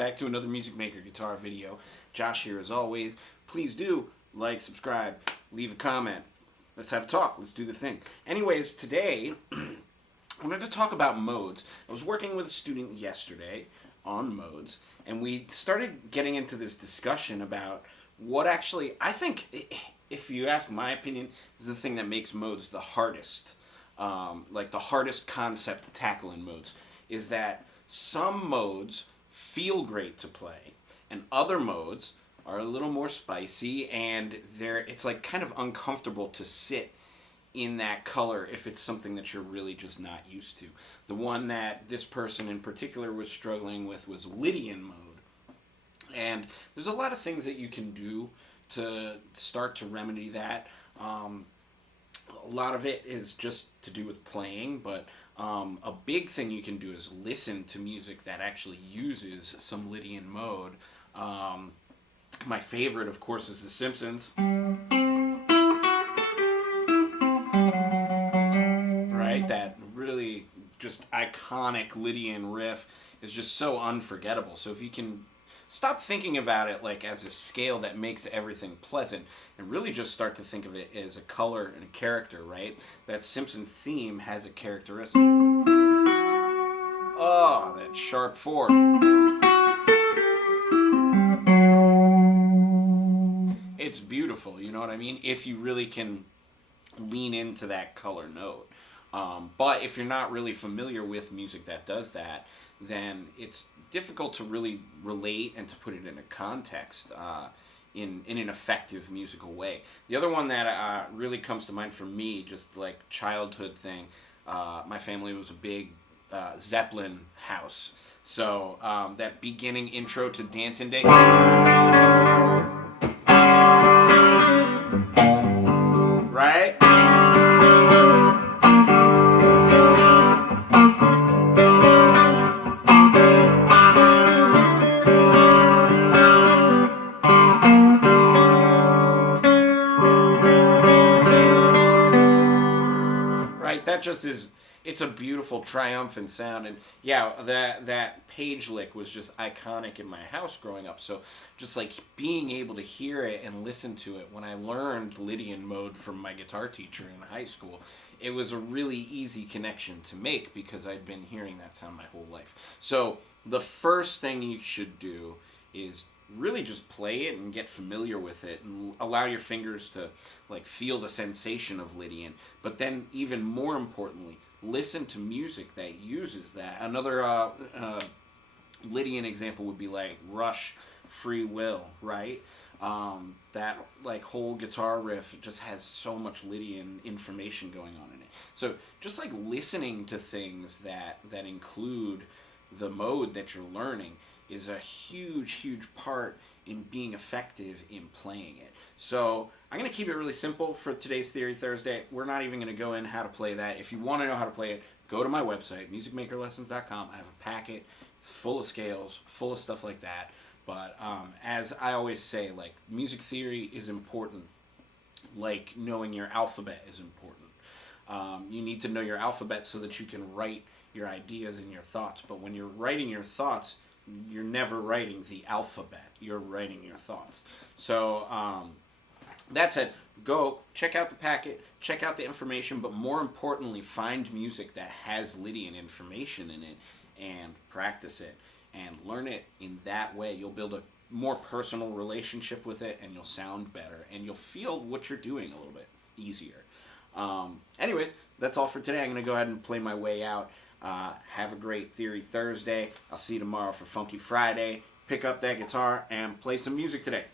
back to another Music Maker guitar video. Josh here as always. Please do like, subscribe, leave a comment. Let's have a talk. Let's do the thing. Anyways, today I wanted to talk about modes. I was working with a student yesterday on modes, and we started getting into this discussion about what actually, I think, if you ask my opinion, is the thing that makes modes the hardest. Like the hardest concept to tackle in modes is that some modes feel great to play and other modes are a little more spicy, and it's like kind of uncomfortable to sit in that color if it's something that you're really just not used to. The one that this person in particular was struggling with was Lydian mode. And there's a lot of things that you can do to start to remedy that. A lot of it is just to do with playing, but a big thing you can do is listen to music that actually uses some Lydian mode. My favorite, of course, is The Simpsons. Right? That really just iconic Lydian riff is just so unforgettable. So if you can stop thinking about it like as a scale that makes everything pleasant and really just start to think of it as a color and a character, right? That Simpsons theme has a characteristic. Oh, that sharp 4. It's beautiful, you know what I mean? If you really can lean into that color note. But if you're not really familiar with music that does that, then it's difficult to really relate and to put it in a context in an effective musical way. The other one that really comes to mind for me, just like childhood thing, my family was a big Zeppelin house. So that beginning intro to Dancing Day. Right? That just is, it's a beautiful, triumphant sound. And yeah, that page lick was just iconic in my house growing up. So just like being able to hear it and listen to it when I learned Lydian mode from my guitar teacher in high school, it was a really easy connection to make because I'd been hearing that sound my whole life. So the first thing you should do is really just play it and get familiar with it and allow your fingers to like feel the sensation of Lydian. But then even more importantly, listen to music that uses that. Another Lydian example would be like Rush, Free Will, right? That like whole guitar riff just has so much Lydian information going on in it. So just like listening to things that include the mode that you're learning is a huge part in being effective in playing it. So I'm going to keep it really simple for today's Theory Thursday. We're not even going to go in how to play that. If you want to know how to play it, go to my website, MusicMakerLessons.com. I have a packet. It's full of scales, full of stuff like that. But as I always say, like, music theory is important, like knowing your alphabet is important. You need to know your alphabet so that you can write your ideas and your thoughts. But when you're writing your thoughts, you're never writing the alphabet. You're writing your thoughts. So that said, go check out the packet, check out the information, but more importantly, find music that has Lydian information in it and practice it and learn it in that way. You'll build a more personal relationship with it, and you'll sound better, and you'll feel what you're doing a little bit easier. Anyways, that's all for today. I'm going to go ahead and play my way out. Have a great Theory Thursday. I'll see you tomorrow for Funky Friday. Pick up that guitar and play some music today.